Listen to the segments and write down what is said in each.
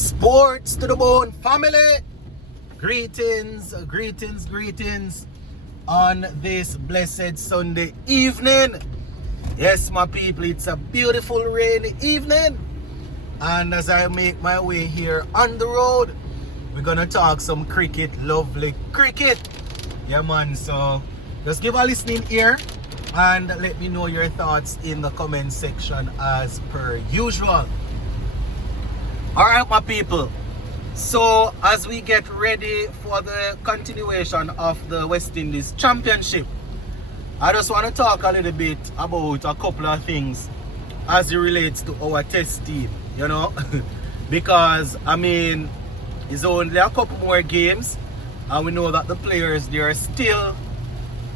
Sports to the bone family. Greetings on this blessed Sunday evening. Yes, my people, it's a beautiful rainy evening. And as I make my way here on the road, we're gonna talk some cricket, lovely cricket. Yeah man, so just give a listening ear and let me know your thoughts in the comment section as per usual. Alright my people, so as we get ready for the continuation of the West Indies Championship, I just want to talk a little bit about a couple of things as it relates to our test team, you know, because I mean it's only a couple more games and we know that the players, they are still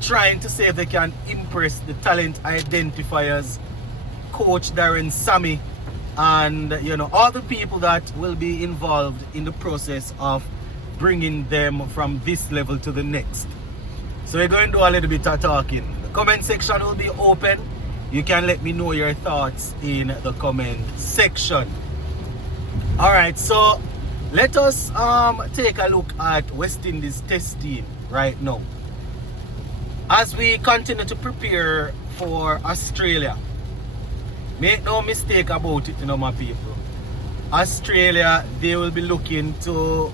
trying to see if they can impress the talent identifiers, Coach Darren Sammy, and you know all the people that will be involved in the process of bringing them from this level to the next. So we're going to do a little bit of talking. The comment section will be open. You can let me know your thoughts in the comment section. Alright, so let us take a look at West Indies test team right now as we continue to prepare for Australia. Make no mistake about it, you know, my people. Australia, they will be looking to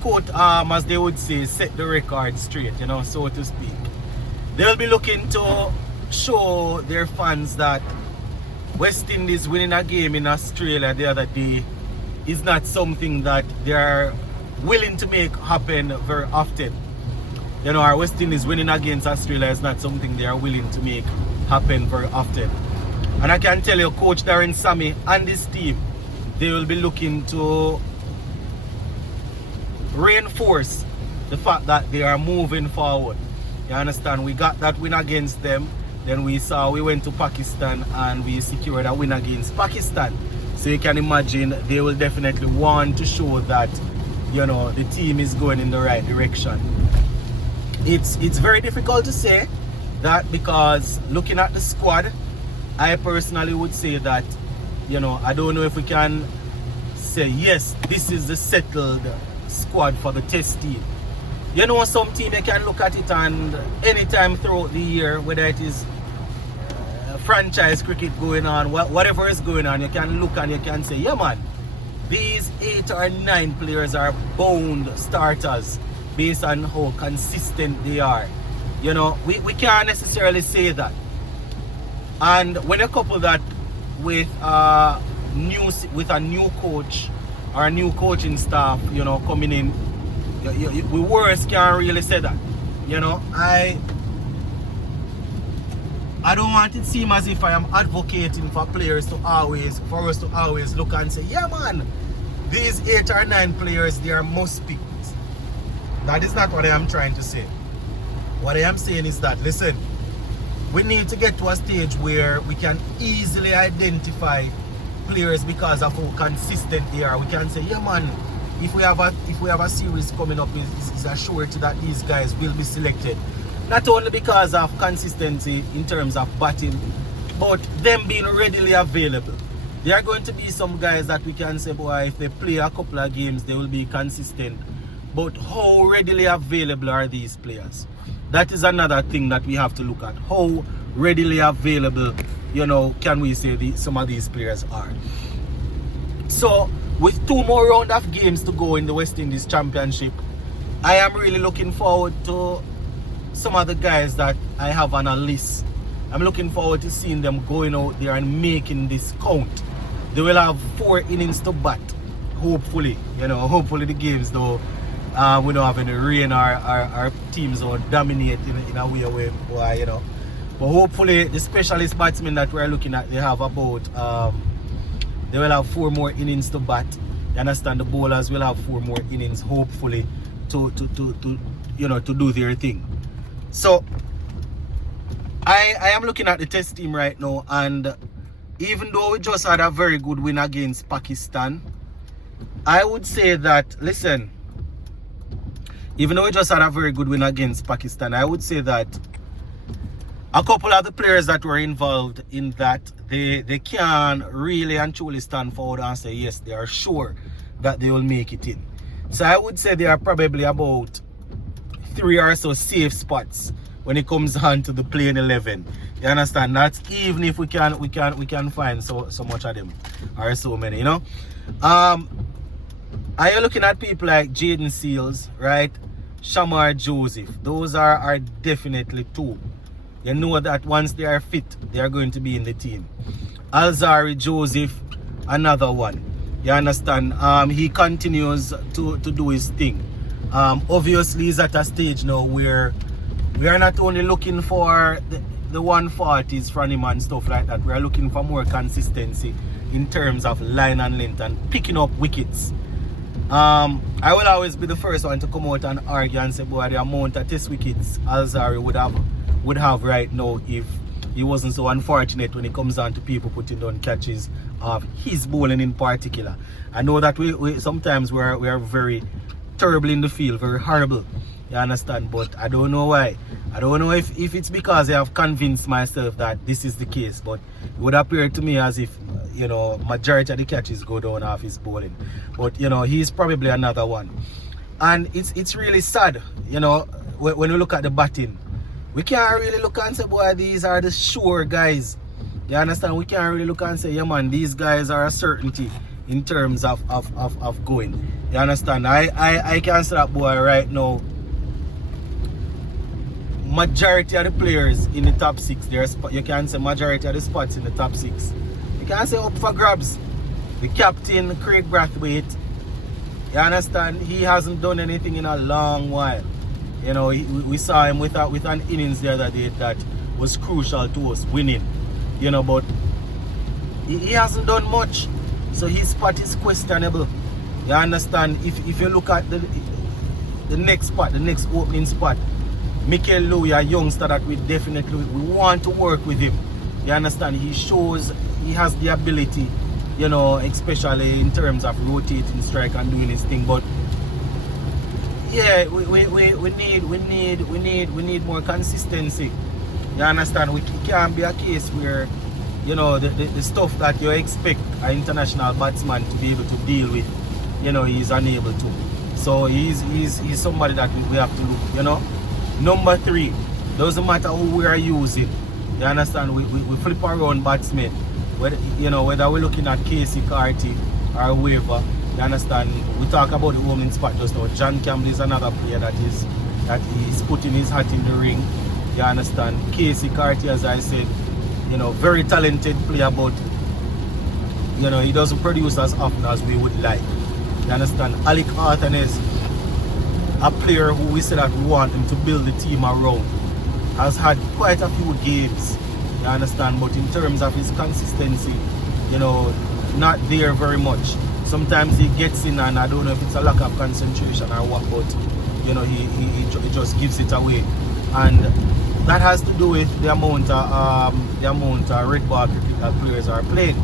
put, as they would say, set the record straight, you know, so to speak. They'll be looking to show their fans that West Indies winning a game in Australia the other day is not something that they are willing to make happen very often. You know, our West Indies winning against Australia is not something they are willing to make happen very often. And I can tell you, Coach Darren Sammy and this team, they will be looking to reinforce the fact that they are moving forward. You understand? We got that win against them. Then we went to Pakistan and we secured a win against Pakistan. So you can imagine they will definitely want to show that, you know, the team is going in the right direction. It's very difficult to say that because looking at the squad, I personally would say that, you know, I don't know if we can say, yes, this is the settled squad for the test team. You know, some team you can look at it and anytime throughout the year, whether it is franchise cricket going on, whatever is going on, you can look and you can say, yeah man, these 8 or 9 players are bound starters based on how consistent they are. You know, we can't necessarily say that. And when you couple that with a new coach or a new coaching staff, you know, coming in, we worse can't really say that. You know, I don't want it to seem as if I am advocating for us to always look and say, yeah man, these 8 or 9 players, they are must picks. That is not what I am trying to say. What I am saying is that, listen, we need to get to a stage where we can easily identify players because of how consistent they are. We can say, yeah man, if we have a series coming up, it's a surety that these guys will be selected. Not only because of consistency in terms of batting, but them being readily available. There are going to be some guys that we can say, boy, if they play a couple of games, they will be consistent. But how readily available are these players? That is another thing that we have to look at. How readily available, you know, can we say some of these players are. So, with 2 more rounds of games to go in the West Indies Championship, I am really looking forward to some of the guys that I have on a list. I'm looking forward to seeing them going out there and making this count. They will have 4 innings to bat, hopefully. You know, hopefully the games though, we don't have any rain, our teams will dominate in a way where, you know. But hopefully the specialist batsmen that we're looking at, they have about, they will have 4 more innings to bat. You understand? The bowlers will have 4 more innings, hopefully, to you know, to do their thing. So I am looking at the test team right now, and even though we just had a very good win against Pakistan, I would say that, listen, even though we just had a very good win against Pakistan, I would say that a couple of the players that were involved in that, they can really and truly stand forward and say yes, they are sure that they will make it in. So I would say there are probably about 3 or so safe spots when it comes on to the playing 11. You understand? That's even if we can find so much of them or so many, you know. Are you looking at people like Jaden Seals, right? Shamar Joseph. Those are definitely two. You know that once they are fit, they are going to be in the team. Alzari Joseph, another one. You understand? He continues to do his thing. Obviously, he's at a stage now where we are not only looking for the 140s from him and stuff like that. We are looking for more consistency in terms of line and length and picking up wickets. I will always be the first one to come out and argue and say, boy, the amount of test wickets Alzari would have right now if he wasn't so unfortunate when it comes down to people putting down catches of his bowling in particular. I know that we sometimes we are very terrible in the field, very horrible. You understand? But I don't know why. I don't know if it's because I have convinced myself that this is the case, but it would appear to me as if, you know, majority of the catches go down off his bowling. But, you know, he's probably another one. And it's really sad, you know, when we look at the batting. We can't really look and say, boy, these are the sure guys. You understand? We can't really look and say, yeah, man, these guys are a certainty in terms of going. You understand? I can say that, boy, right now, majority of the players in the top 6, you can say majority of the spots in the top 6. You can say up for grabs. The captain, Craig Brathwaite, you understand? He hasn't done anything in a long while. You know, we saw him with an innings the other day that was crucial to us winning. You know, but he hasn't done much. So his spot is questionable. You understand? If you look at the next spot, the next opening spot, Mikel Louis, a youngster that we want to work with him. You understand? He shows he has the ability, you know, especially in terms of rotating strike and doing his thing. But yeah, we need more consistency. You understand? It can't be a case where, you know, the stuff that you expect an international batsman to be able to deal with, you know, he's unable to. So he's somebody that we have to look, you know. Number 3, doesn't matter who we are using. You understand? We flip around batsmen. Whether we're looking at Casey Carty or whoever. You understand? We talk about the opening spot just now. John Campbell is another player that is putting his hat in the ring. You understand? Casey Carty, as I said, you know, very talented player, but you know, he doesn't produce as often as we would like. You understand? Alec Arthanes, a player who we said that we want him to build the team around, has had quite a few games. You understand? But in terms of his consistency, you know, not there very much. Sometimes he gets in and I don't know if it's a lack of concentration or what, but you know, he just gives it away. And that has to do with the amount of red ball cricket that players are playing.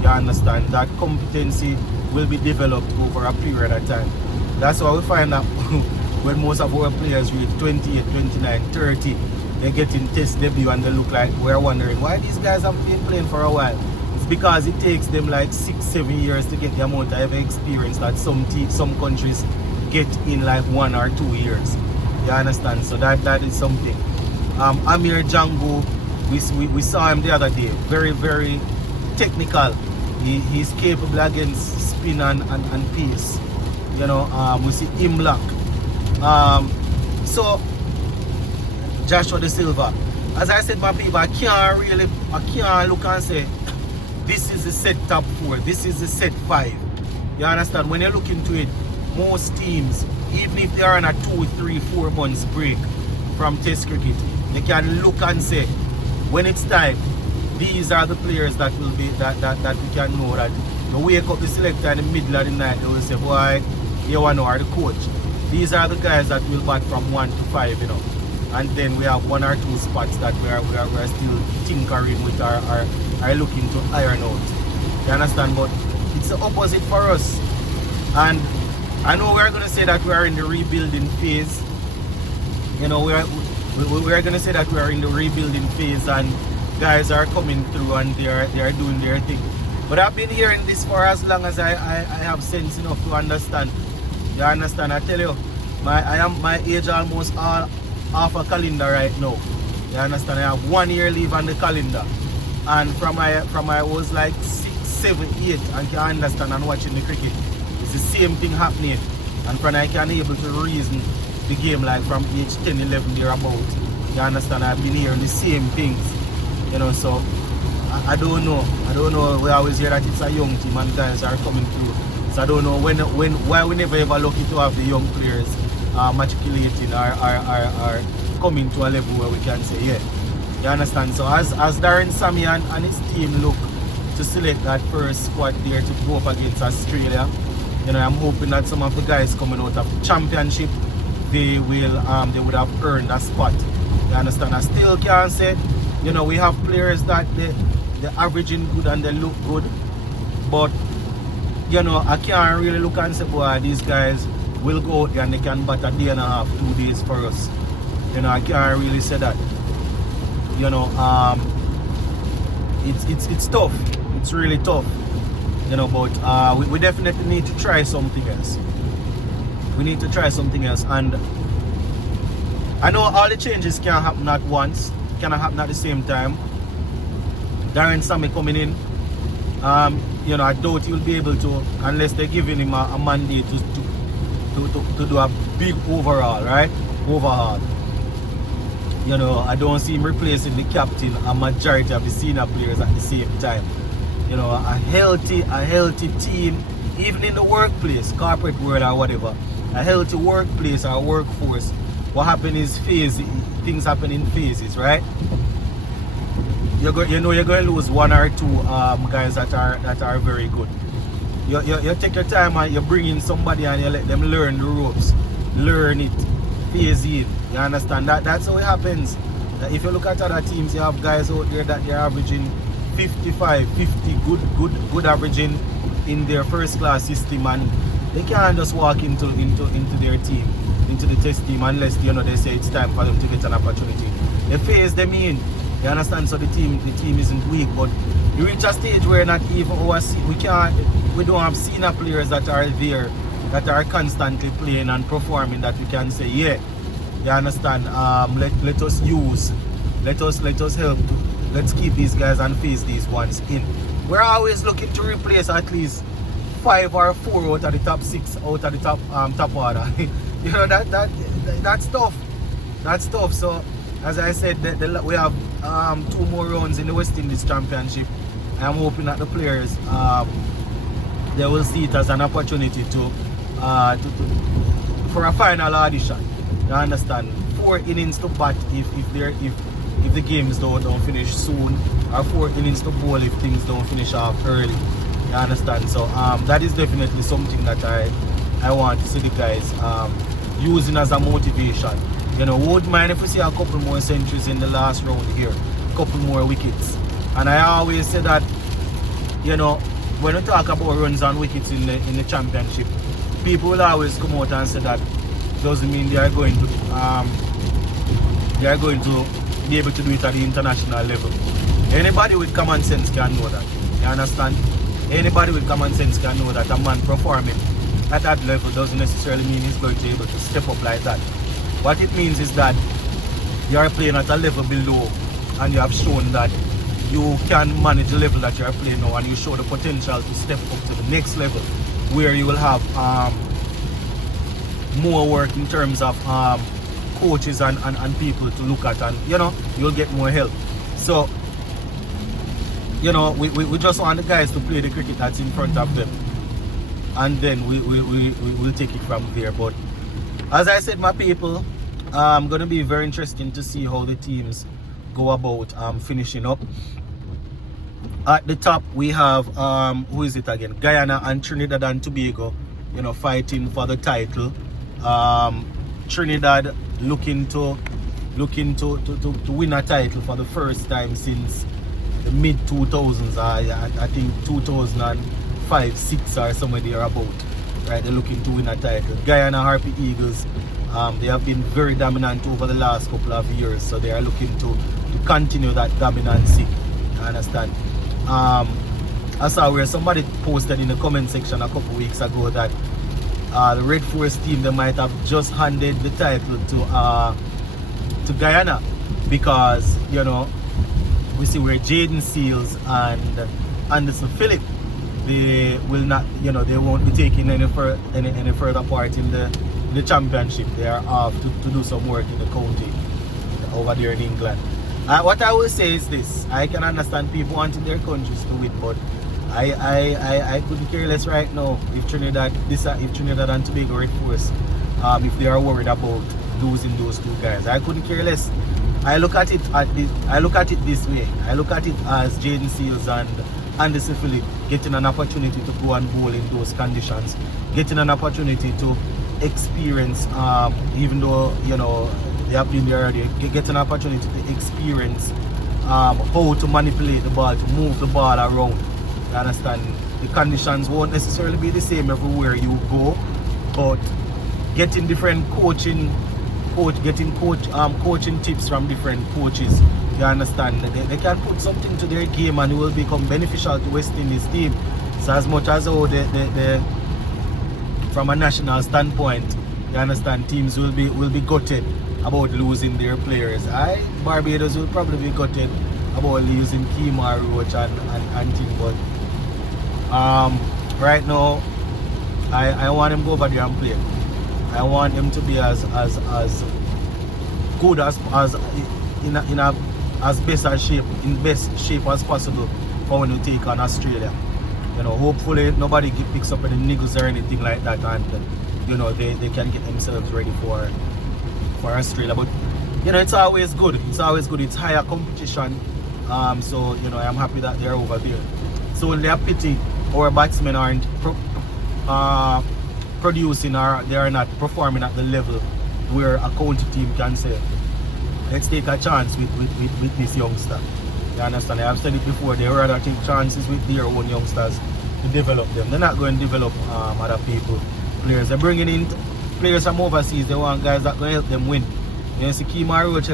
You understand? That competency will be developed over a period of time. That's why we find that when most of our players reach 28, 29, 30, they get in test debut and they look like we're wondering why these guys have been playing for a while. It's because it takes them like 6-7 years to get the amount of experience that some countries get in like 1 or 2 years. You understand? So that is something. Amir Django, we saw him the other day. Very, very technical. He's capable against spin and pace. You know, we see Imlak. So Joshua De Silva. As I said, my people, I can't look and say this is the set top 4, this is the set 5. You understand? When you look into it, most teams, even if they are on a 2, 3, 4 months break from Test cricket, they can look and say, when it's time, these are the players that will be that we can know that. You wake up the selector in the middle of the night, they will say, boy, you want to know, are the coach. These are the guys that will bat from 1 to 5, you know. And then we have 1 or 2 spots that we are still tinkering with are looking to iron out. You understand? But it's the opposite for us. And I know we're going to say that we are in the rebuilding phase. You know, we're going to say that we are in the rebuilding phase, and guys are coming through and they are doing their thing. But I've been hearing this for as long as I have sense enough to understand. You understand? I tell you, my age almost all half a calendar right now. You understand? I have 1 year leave on the calendar. And from I was like 6, 7, 8 and can understand and watching the cricket. It's the same thing happening. And from I can able to reason the game like from age 10, 11 thereabout. You understand? I've been hearing the same things. You know, so I don't know. I don't know. We always hear that it's a young team and guys are coming through. So I don't know why we never ever lucky to have the young players matriculating or coming to a level where we can say, yeah. You understand? So as Darren Sammy and his team look to select that first squad there to go up against Australia, you know, I'm hoping that some of the guys coming out of the championship, they would have earned a spot. You understand? I still can't say, you know, we have players that they're averaging good and they look good, but you know, I can't really look and say, boy, these guys will go out there and they can bat a day and a half, 2 days for us. You know, I can't really say that. You know, it's tough. It's really tough. You know, but we definitely need to try something else. We need to try something else, and I know all the changes can't happen at once, cannot happen at the same time. Darren Sammy coming in, you know, I doubt he'll be able to, unless they're giving him a mandate to do a big overhaul, right? Overhaul. You know, I don't see him replacing the captain and majority of the senior players at the same time. You know, a healthy team, even in the workplace, corporate world or whatever, a healthy workplace or workforce, what happens is things happen in phases, right? You know you're going to lose 1 or 2 guys that are very good. You take your time and you bring in somebody and you let them learn the ropes, learn it, phase in. You understand that? That's how it happens. If you look at other teams, you have guys out there that they're averaging 55, 50, good averaging in their first class system, and they can't just walk into their team, into the test team, unless, you know, they say it's time for them to get an opportunity. They phase them in. You understand? So the team isn't weak, but you reach a stage where not even we don't have senior players that are there, that are constantly playing and performing, that we can say, yeah, you understand, let us use, let us help, let's keep these guys and face these ones in. We're always looking to replace at least 5 or 4 out of the top 6 out of the top order. You know, that's tough. That's tough. So as I said, we have 2 more rounds in the West Indies Championship. I'm hoping that the players they will see it as an opportunity for a final audition. You understand? 4 innings to bat if the games don't finish soon, or 4 innings to bowl if things don't finish off early. You understand? So that is definitely something that I want to see the guys using as a motivation. You know, wouldn't mind if we see a couple more centuries in the last round here, a couple more wickets. And I always say that, you know, when we talk about runs and wickets in the championship, people will always come out and say that doesn't mean they are going to be able to do it at the international level. Anybody with common sense can know that. You understand? Anybody with common sense can know that a man performing at that level doesn't necessarily mean he's going to be able to step up like that. What it means is that you are playing at a level below, and you have shown that you can manage the level that you are playing now, and you show the potential to step up to the next level, where you will have more work in terms of coaches and people to look at, and you know, you'll get more help. So, you know, we just want the guys to play the cricket that's in front of them, and then we will take it from there. But as I said, my people, going to be very interesting to see how the teams go about finishing up. At the top we have who is it again? Guyana and Trinidad and Tobago, you know, fighting for the title. Trinidad looking to win a title for the first time since the mid 2000s. I think 2005, 6 or somewhere there about. Right, they're looking to win a title. Guyana Harpy Eagles, they have been very dominant over the last couple of years, so they are looking to continue that dominancy. You understand? I saw where somebody posted in the comment section a couple weeks ago that the Red Force team, they might have just handed the title to Guyana, because you know we see where Jaden Seals and Anderson Phillip, they will not, you know, they won't be taking any further part in the championship. They are off to do some work in the county over there in England. What I will say is this: I can understand people wanting their countries to win, but I couldn't care less right now if Trinidad and Tobago Red Force, if they are worried about losing those two guys. I couldn't care less. I look at it this way. I look at it as Jaden Seals and Anderson Phillip getting an opportunity to go and bowl in those conditions, getting an opportunity to experience, even though you know they have been there already, getting an opportunity to experience how to manipulate the ball, to move the ball around. You understand? The conditions won't necessarily be the same everywhere you go, but getting different coaching tips from different coaches, you understand, they can put something to their game and it will become beneficial to West Indies team. So as much as how they from a national standpoint, you understand, teams will be gutted about losing their players. Barbados will probably be gutted about losing Kemar Roach and team, but right now I want him to go over there and play. I want him to be as good as best shape as possible for when we take on Australia. You know, hopefully nobody picks up any niggles or anything like that, and you know they can get themselves ready for Australia. But you know, it's always good. It's higher competition. So you know, I'm happy that they're over there. So when they are pity our batsmen aren't producing, or they are not performing at the level where a county team can say, let's take a chance with this youngster. You understand? I've said it before, they rather take chances with their own youngsters to develop them. They're not going to develop other people, players. They're bringing in players from overseas. They want guys that will help them win. You see, Kemar Roach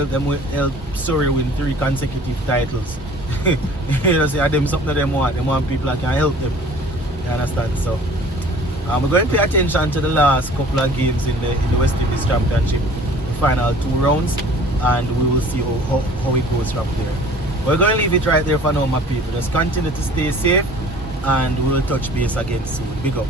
help Surrey win 3 consecutive titles. You know, see, them something that they want people that can help them. You understand? So we're going to pay attention to the last couple of games in the West Indies Championship, the final 2 rounds, and we will see how it goes from there. We're going to leave it right there for now, my people. Just continue to stay safe, and we'll touch base again soon. Big up.